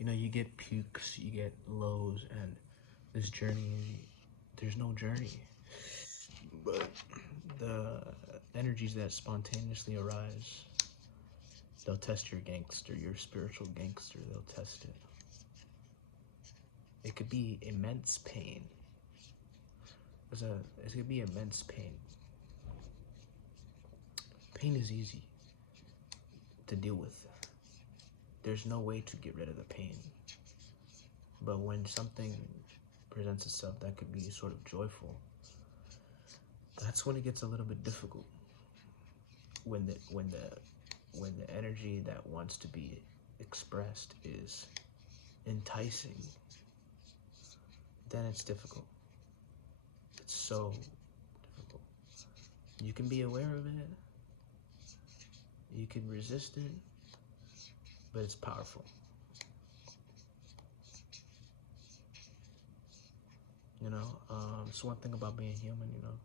You know, you get pukes, you get lows, and this journey, there's no journey. But the energies that spontaneously arise, they'll test your gangster, your spiritual gangster, they'll test it. It could be immense pain. It could be immense pain. Pain is easy to deal with. There's no way to get rid of the pain. But when something presents itself that could be sort of joyful, that's when it gets a little bit difficult. When the energy that wants to be expressed is enticing, then it's difficult. It's so difficult. You can be aware of it, you can resist it, but it's powerful. You know, it's one thing about being human, you know.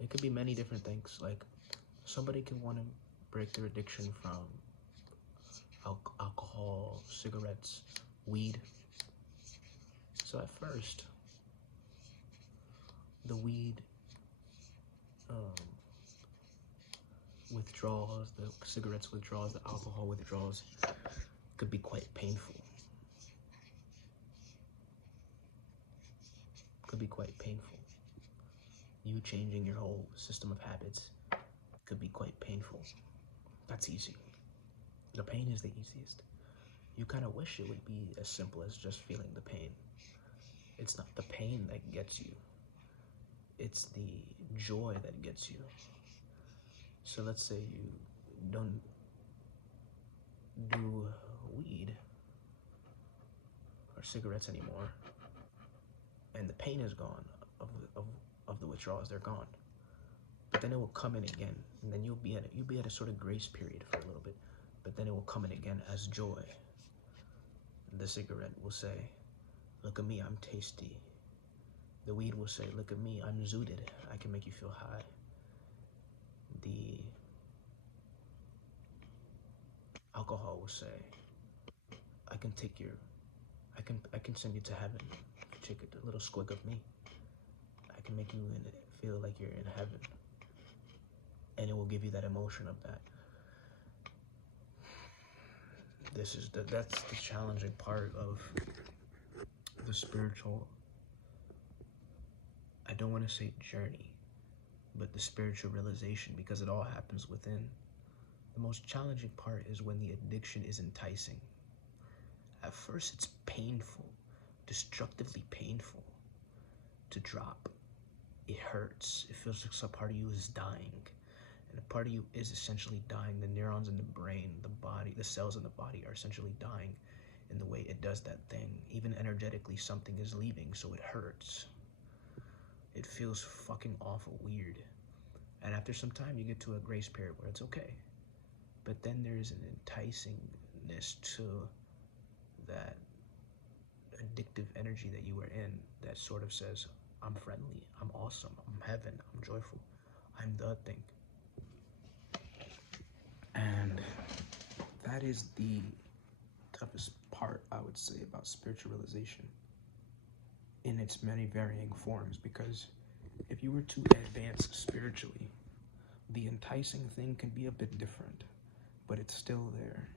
It could be many different things. Like, somebody can want to break their addiction from alcohol, cigarettes, weed. So at first, the weed withdrawals, the cigarettes withdrawals, the alcohol withdrawals could be quite painful. Could be quite painful. You changing your whole system of habits could be quite painful. That's easy. The pain is the easiest. You kind of wish it would be as simple as just feeling the pain. It's not the pain that gets you. It's the joy that gets you. So let's say you don't do weed or cigarettes anymore, and the pain is gone of the withdrawals. They're gone. But then it will come in again, and then you'll be at a sort of grace period for a little bit. But then it will come in again as joy. The cigarette will say, "Look at me, I'm tasty." The weed will say, "Look at me, I'm zooted. I can make you feel high." The alcohol will say, I can send you to heaven. Take a little squig of me. I can make you feel like you're in heaven." And it will give you that emotion of that. That's the challenging part of the spiritual, I don't want to say journey, but the spiritual realization, because it all happens within. The most challenging part is when the addiction is enticing. At first, it's painful, destructively painful to drop. It hurts. It feels like some part of you is dying. And a part of you is essentially dying. The neurons in the brain, the body, the cells in the body are essentially dying in the way it does that thing. Even energetically, something is leaving, so it hurts. It feels fucking awful, weird. And after some time, you get to a grace period where it's okay. But then there's an enticingness to that addictive energy that you were in that sort of says, I'm friendly, I'm awesome, I'm heaven, I'm joyful, I'm the thing. And that is the toughest part, I would say, about spiritual realization in its many varying forms, because if you were to advance spiritually, the enticing thing can be a bit different, but it's still there.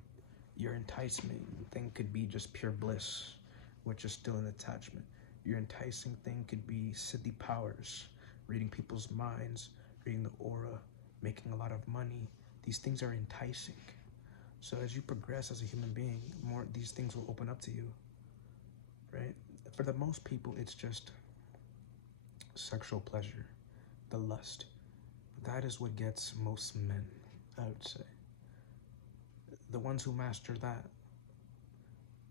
Your enticement thing could be just pure bliss, which is still an attachment. Your enticing thing could be siddhi powers, reading people's minds, reading the aura, making a lot of money. These things are enticing. So as you progress as a human being, more these things will open up to you, right? For the most people, it's just sexual pleasure, the lust. That is what gets most men, I would say. The ones who master that,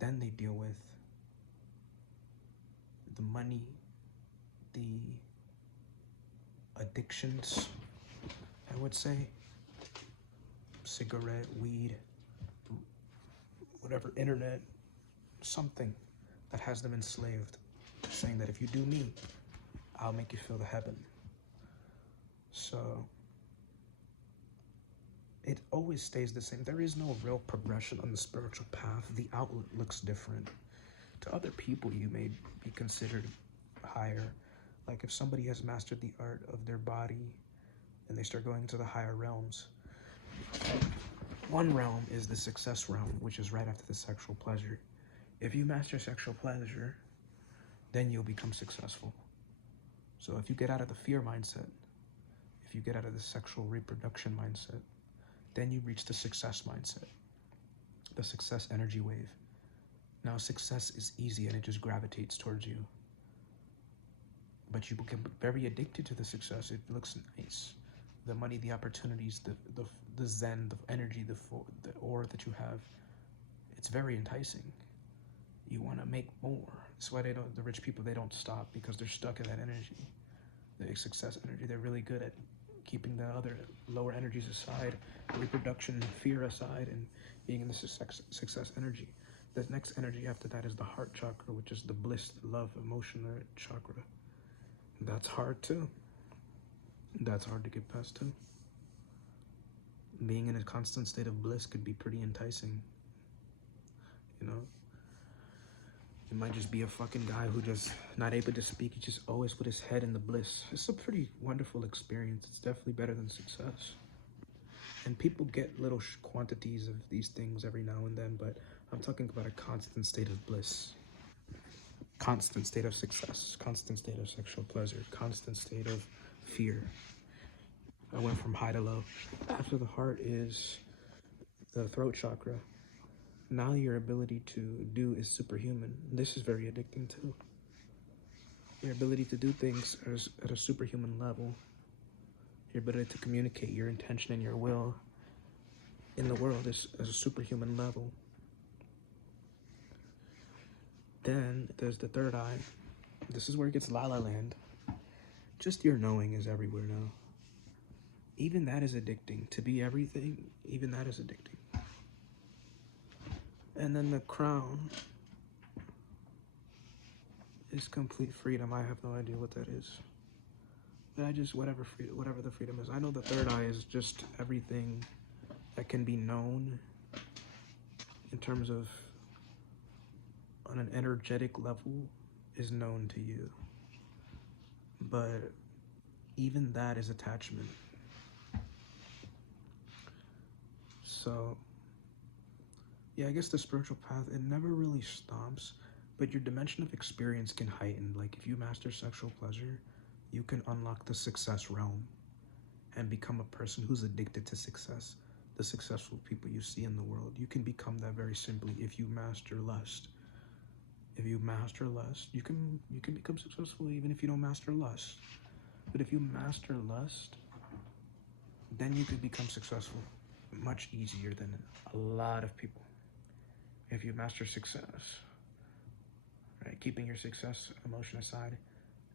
then they deal with the money, the addictions, I would say, cigarette, weed, whatever, internet, something that has them enslaved, saying that if you do me, I'll make you feel the heaven. So it always stays the same. There is no real progression on the spiritual path. The outlet looks different. To other people, you may be considered higher. Like if somebody has mastered the art of their body and they start going into the higher realms, one realm is the success realm, which is right after the sexual pleasure. If you master sexual pleasure, then you'll become successful. So if you get out of the fear mindset, if you get out of the sexual reproduction mindset, then you reach the success mindset, the success energy wave. Now, success is easy and it just gravitates towards you. But you become very addicted to the success. It looks nice. The money, the opportunities, the zen, the energy, the aura that you have, it's very enticing. You want to make more. That's why the rich people, they don't stop, because they're stuck in that energy, the success energy. They're really good at keeping the other lower energies aside, reproduction, fear aside, and being in the success energy. The next energy after that is the heart chakra, which is the bliss, love, emotion chakra. That's hard too. That's hard to get past too. Being in a constant state of bliss could be pretty enticing. You know? You might just be a fucking guy who just not able to speak. He just always put his head in the bliss. It's a pretty wonderful experience. It's definitely better than success. And people get little quantities of these things every now and then, but I'm talking about a constant state of bliss, constant state of success, constant state of sexual pleasure, constant state of fear. I went from high to low. After the heart is the throat chakra. Now your ability to do is superhuman. This is very addicting too. Your ability to do things at a superhuman level. Your ability to communicate your intention and your will in the world is at a superhuman level. Then there's the third eye. This is where it gets La La Land. Just your knowing is everywhere now. Even that is addicting. To be everything, even that is addicting. And then the crown is complete freedom. I have no idea what that is. But I just, whatever the freedom is. I know the third eye is just everything that can be known in terms of on an energetic level is known to you. But even that is attachment. So yeah, I guess the spiritual path, it never really stops, but your dimension of experience can heighten. Like if you master sexual pleasure, you can unlock the success realm and become a person who's addicted to success. The successful people you see in the world, you can become that very simply if you master lust. If you master lust, you can become successful even if you don't master lust. But if you master lust, then you could become successful much easier than a lot of people. If you master success, right, keeping your success emotion aside,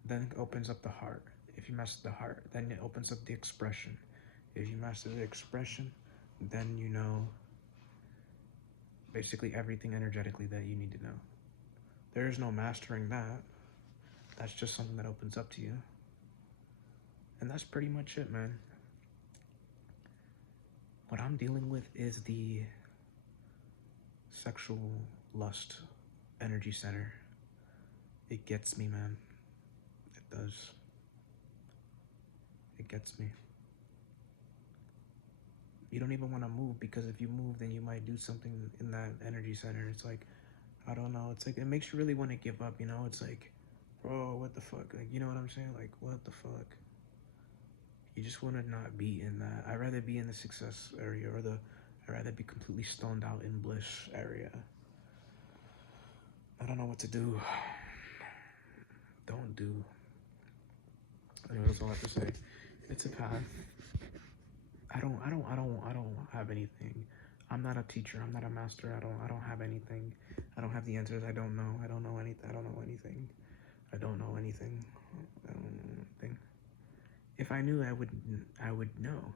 then it opens up the heart. If you master the heart, then it opens up the expression. If you master the expression, then you know basically everything energetically that you need to know. There is no mastering that. That's just something that opens up to you. And that's pretty much it, man. What I'm dealing with is the sexual lust energy center. It gets me, man. It does. It gets me. You don't even want to move, because if you move, then you might do something in that energy center. It's like, I don't know. It's like, it makes you really want to give up, you know? It's like, bro, what the fuck? Like, you know what I'm saying? Like, what the fuck? You just want to not be in that. I'd rather be in the success area, or I'd rather be completely stoned out in bliss area. I don't know what to do. Don't do. Anyway, that's all I have to say. It's a path. I don't have anything. I'm not a teacher. I'm not a master. I don't have anything. I don't have the answers. I don't know. I don't know anything. I don't know anything. I don't know anything. I don't know anything. If I knew, I would know.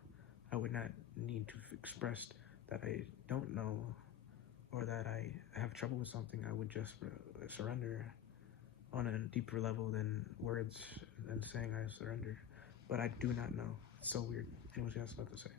I would not need to express that I don't know, or that I have trouble with something. I would just surrender on a deeper level than words and saying I surrender. But I do not know. It's so weird. Anyways, that's what I have to say.